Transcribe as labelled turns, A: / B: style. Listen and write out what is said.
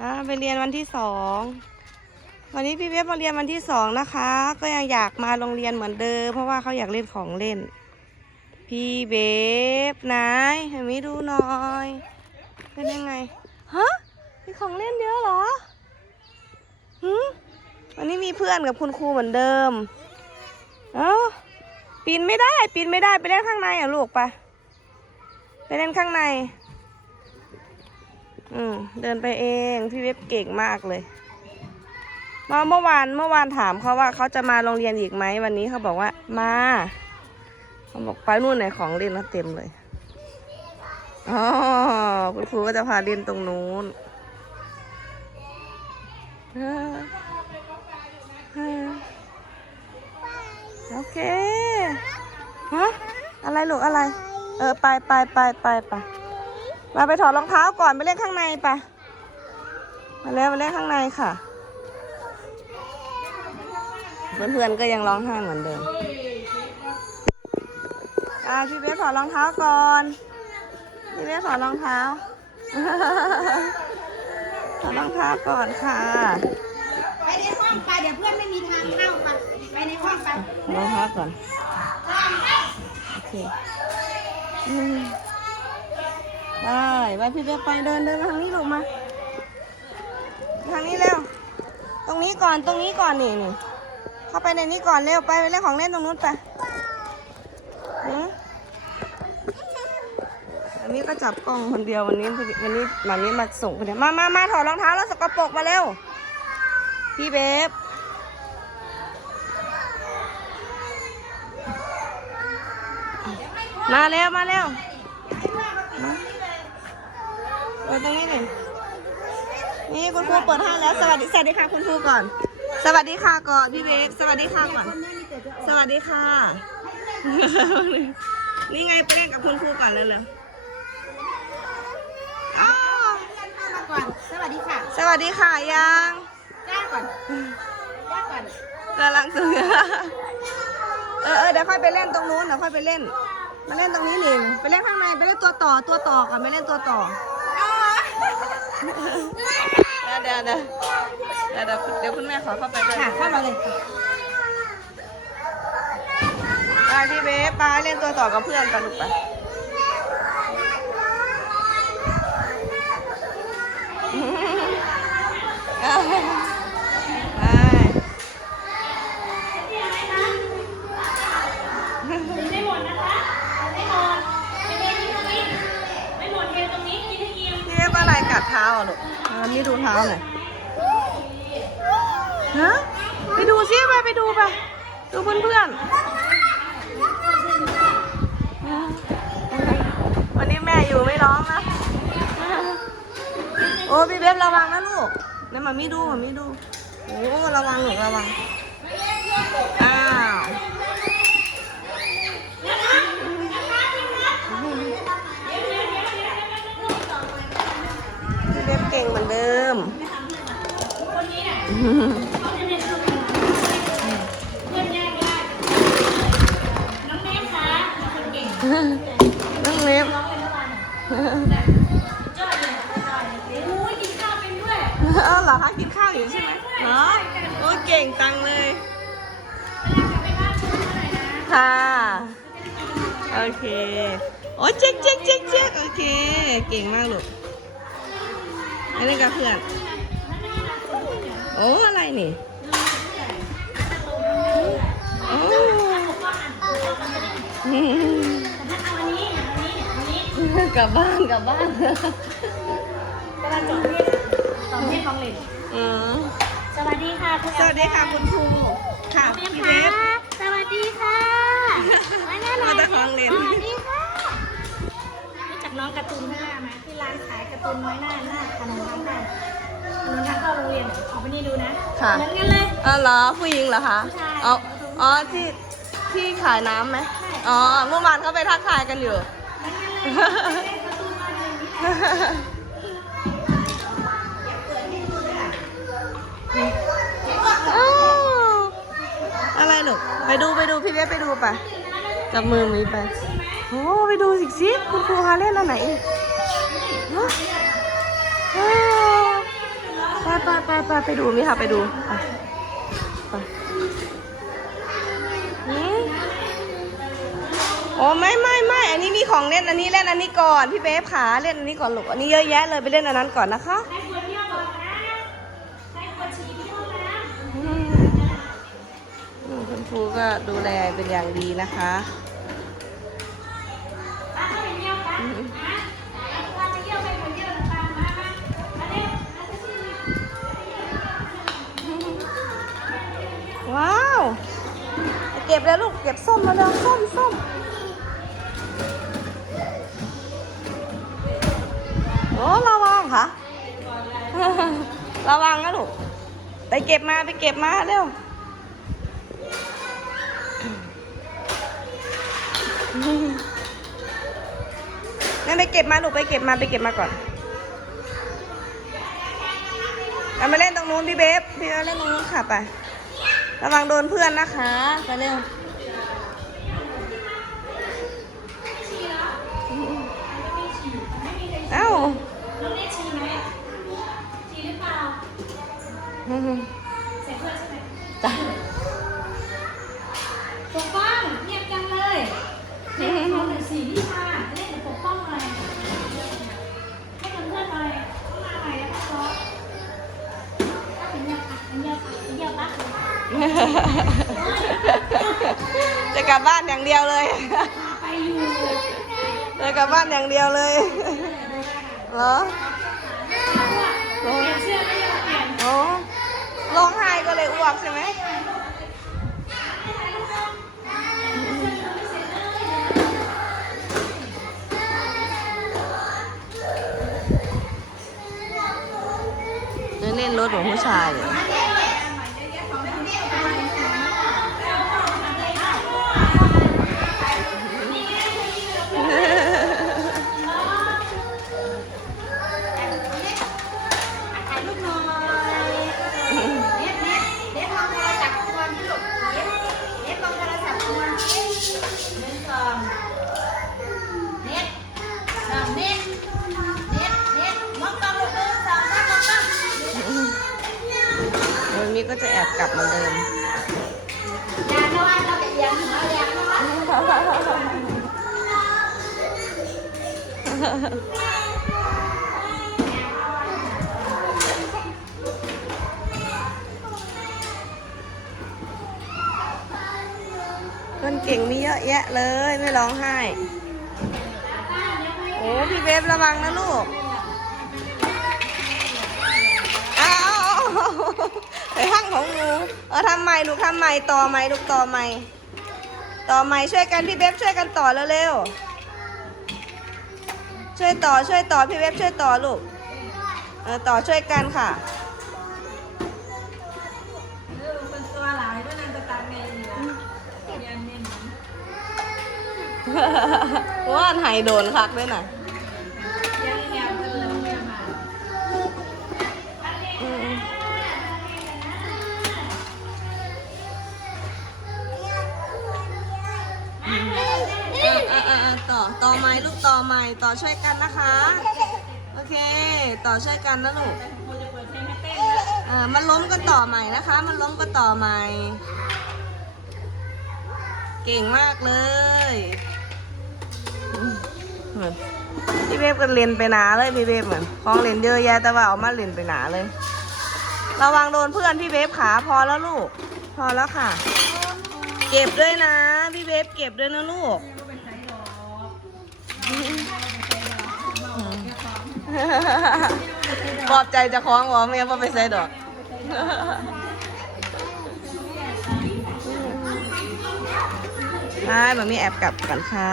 A: อ่าไปเรียนวันที่สองวันนี้พี่เวฟมาเรียนวันที่สองนะคะ ก็ยังอยากมาโรงเรียนเหมือนเดิม เพราะว่าเขาอยากเล่นของเล่น พี่เวฟไหนให้มิดูหน่อย เป็นยังไงฮะมีของเล่นเยอะเหรอหืมวันนี้มีเพื่อนกับคุณครูเหมือนเดิม เอ้าปีนไม่ได้ ปีนไม่ได้ไปเล่นข้างในอะลูกไปไปเล่นข้างใน อืมเดินไปเองพี่เว็บเก่งมากเลยมาเมื่อวานเมื่อวานถามเขาว่าเขาจะมาโรงเรียนอีกไหมวันนี้เขาบอกว่ามาเขาบอกไปนู่นไหนของเล่นเขาเต็มเลยอ๋อคุณครูก็จะพาเล่นตรงนู้นโอเคฮะอะไรลูกอะไร เออไปไปไปไปไป มาไปถอดรองเท้าก่อนไปเล่นข้างในไปมาแล้วมาเล่นข้างในค่ะ เพื่อนๆก็ยังร้องไห้เหมือนเดิมอ่าพี่เบสถอดรองเท้าก่อน พี่เบสถอดรองเท้า ถอดรองเท้าก่อนค่ะ
B: ไปในห้องไปเดี๋ยวเพื่อนไม่มีทางเข้าไปไปในห้องไป
A: รองเท้าก่อน โอเคอืม ไปไปพี่เบสไปเดินเดินมาทางนี้ลูกมา ทางนี้เร็ว ตรงนี้ก่อนตรงนี้ก่อนนี่นี่เข้าไปในนี้ก่อนเร็วไปไปเล่นของเล่นตรงนู้นไปออันนี้ก็จับกล้องคนเดียววันนี้วันนี้วันนี้มาส่งคนเดียวมามามาถอดรองเท้าแล้วสกปรกมาเร็ว พี่เบฟมาเร็วมาเร็วมา ไปตรงนี้หน่อยนี่คุณครูเปิดให้แล้ว สวัสดีสวัสดีค่ะคุณครูก่อน สวัสดีค่ะก่อนพี่เบฟสวัสดีค่ะก่อน สวัสดีค่ะ นี่ไงไปเล่นกับคุณครูก่อนเลยเลยๆอ้าว
B: เข้ามาก่อน สวัสดีค่ะ
A: สวัสดีค่ะยัง
B: จ้าก่อนจ้าก่อน
A: กำลังซื้อเออเออเดี๋ยวค่อยไปเล่นตรงนู้นเดี๋ยวค่อยไปเล่น มาเล่นตรงนี้นี่ไปเล่นข้างในไปเล่นตัวต่อตัวต่อก่อนไม่เล่นตัวต่อ เดี๋ยวเดี๋ยวเดี๋ยวเดี๋ยวเดี๋ยวคุณแม่ขอเข้าไปด้วย
B: ค่ะเข้ามาเลยค่ะ
A: พี่เบฟไปเล่นตัวต่อกับเพื่อนกันลูกไปไป
C: อิ่ม
A: พี่เบฟอะไรกัดเท้าลูกอันนี้ดูเท้าหน่อยฮะไปดูซิไปไปดูไปดูเพื่อนๆวันนี้แม่อยู่ไม่ร้องนะโอ้พี่เบฟระวังนะลูกนี่มามีดูมามีดูโอ้ระวังหนูระวัง ก่งเหมือนเดิม
C: เพื่อนแยกได้น้องเนมคะเป็นคนเก่ง
A: น้องเนฟ
C: ร้องเป็นเมื่อวานจอดเลยจอดเลยโอ้ยกินข้าวเป็นด้วย
A: เออเหรอคะกินข้าวอยู่ใช่ไหมเหรอโอ้เก่งจังเลย
C: เวลากลับไปบ้านช่วยหน่อยนะ
A: ค่ะ โอเค โอ้เจ๊กเจ๊กเจ๊กเจ๊กโอเค เก่งมากลูก ไปเล่นกับเพื่อน โอ้อะไรนี่โอ้
C: แต่ถ้าเอาอันนี้อันนี้อันนี้
A: กลับบ้านกลับบ้าน
C: เวลาจบเทศสองเทศของเล่น
A: อ๋อ
C: สวัสดีค่ะคุณ
A: สวัสดีค่ะคุณครูค่ะ
C: เนม
A: พี่
C: ค
A: เบฟ
C: สวัสดีค่ะมาหน้าหน่อย
A: มาแต่ของเล่น
C: สวัสดีค่ะรู้จัก น้องการ์ตูนข้างหน้าไหมที่ร้านขายการ์ตูนน้อยหน้าหน้าถนนทางเข้าถนนทางเข้าโรงเรียนออกไปนี่ดูนะ
A: ค่ะ
C: เหมือนกันเลย
A: อ๋อเหรอผู้หญิงเหรอคะ
C: ผู้ชาย
A: อ๋ออ๋อที่ที่ขายน้ำไหมอ๋อเมื่อวานเขาไปทักทายกันอยู่อ้าวอะไรลูกไปดูไปดูพี่เวฟไปดูไปจับมือมีไป โอ้ไปดูสิสิคุณครูพาเล่นอันไหนอีกฮะอ้าวไปไปดูมิค่ะไปดูไปไปโอ้ไม่ไม่ไม่อันนี้มีของเล่นอันนี้เล่นอันนี้ก่อนพี่เบฟขาเล่นอันนี้ก่อนลูกอันนี้เยอะแยะเลยไปเล่นอันนั้นก่อนนะคะ
C: ให้ควรเที่ยวก่อนนะให้ควรฉี่ที่ห้องน้
A: อืมอืมคุณครูก็ดูแลเป็นอย่างดีนะคะ
C: เก็
A: บแล้วลูก เก็บส้มมาแล้วส้มส้มโอ้ระวังค่ะ ระวังนะลูก ไปเก็บมาไปเก็บมาเร็วนั่นไปเก็บมาลูกไปเก็บมาไปเก็บมาก่อนเอามาเล่นตรงนู้นพี่เบฟพี่เบฟเล่นตรงนู้นค่ะไป ระวังโดนเพื่อนนะคะ ไปเร็วเอ้า
C: น้องได้ชีไหมชีหรือเปล่า
A: จะกลับบ้านอย่างเดียวเลย จะกลับบ้านอย่างเดียวเลย เหรอ
C: เปลี่ยนเสื้อไม่ยอมเปลี่ยน
A: โอ้ร้องไห้ก็เลยอ้วกใช่ไหมเล่นรถของผู้ชาย แอบกลับมือนเดิม
B: อย่านอนเราเป็นอย่างหัวอย่านอน
A: คนเก่งมีเยอะแยะเลย ไม่ร้องไห้ โอ้ พี่เบฟระวังนะลูก ของหนูเออทำใหม่ลูกทำใหม่ต่อใหม่ลูกต่อใหม่ต่อใหม่ช่วยกันพี่เบฟช่วยกันต่อเร็วๆช่วยต่อช่วยต่อพี่เบฟช่วยต่อลูกเออต่อช่วยกันค่ะ
C: เป็นตัวหลายด้วยนันตะตาเมย์อยู่ยันเน้น
A: ว่าอันไห้โดนคักด้วยน่ะ ต่อไม้ลูกต่อไม้ต่อช่วยกันนะคะ โอเค ต่อช่วยกันนะลูก
C: จะเปิดเพลงให้เต้นแล้ว
A: อ่ามันล้มก็ต่อใหม่นะคะ มันล้มก็ต่อใหม่ เก่งมากเลยพี่เบฟก็เรียนไปหนาเลยพี่เบฟเหมือนของเรียนเยอะแยะแต่ว่าเอามาเรียนไปหนาเลย ระวังโดนเพื่อนพี่เบฟขาพอแล้วลูก พอแล้วค่ะ เก็บด้วยนะ พี่เบฟเก็บด้วยนะลูก
C: ขอ
A: บใจจะคล้องวอไม่งั้นพ่อไปใส่ดอก ได้มันมีแอบกลับกันค่ะ